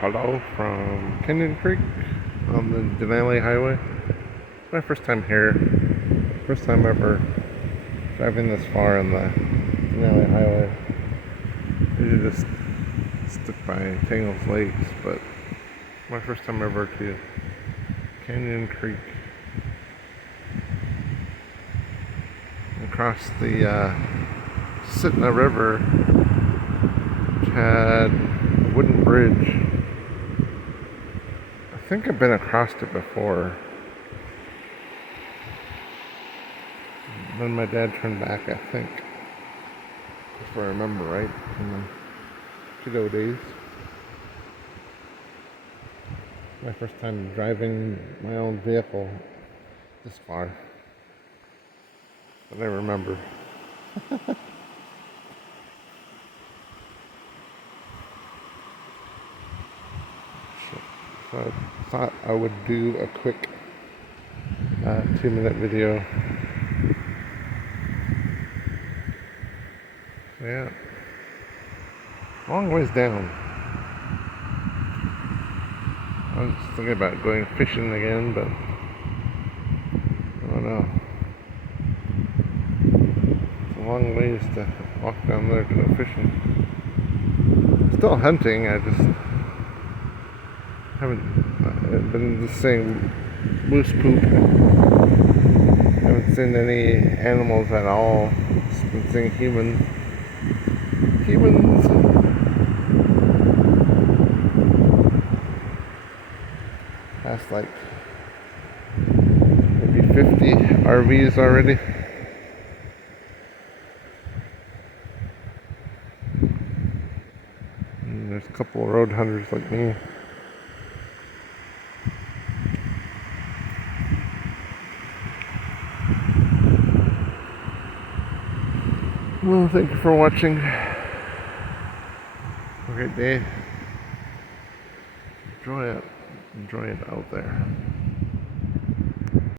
Hello from Canyon Creek on the Denali Highway. My first time here. First time ever driving this far on the Denali Highway. Usually just stick by Tangles Lakes, but my first time ever to Canyon Creek. Across the Sitna River, which had a wooden bridge. I think I've been across it before. Then my dad turned back, I think. If I remember right, in the kiddo days. My first time driving my own vehicle this far. But I remember. So I thought I would do a quick 2-minute video. Yeah. Long ways down. I was thinking about going fishing again, but I don't know. It's a long ways to walk down there to go fishing. Still hunting, I just haven't been just seeing moose poop. Haven't seen any animals at all. Just been seeing humans. Past like maybe 50 RVs already. And there's a couple of road hunters like me. Well, thank you for watching. Have a great day. Enjoy it. Enjoy it out there.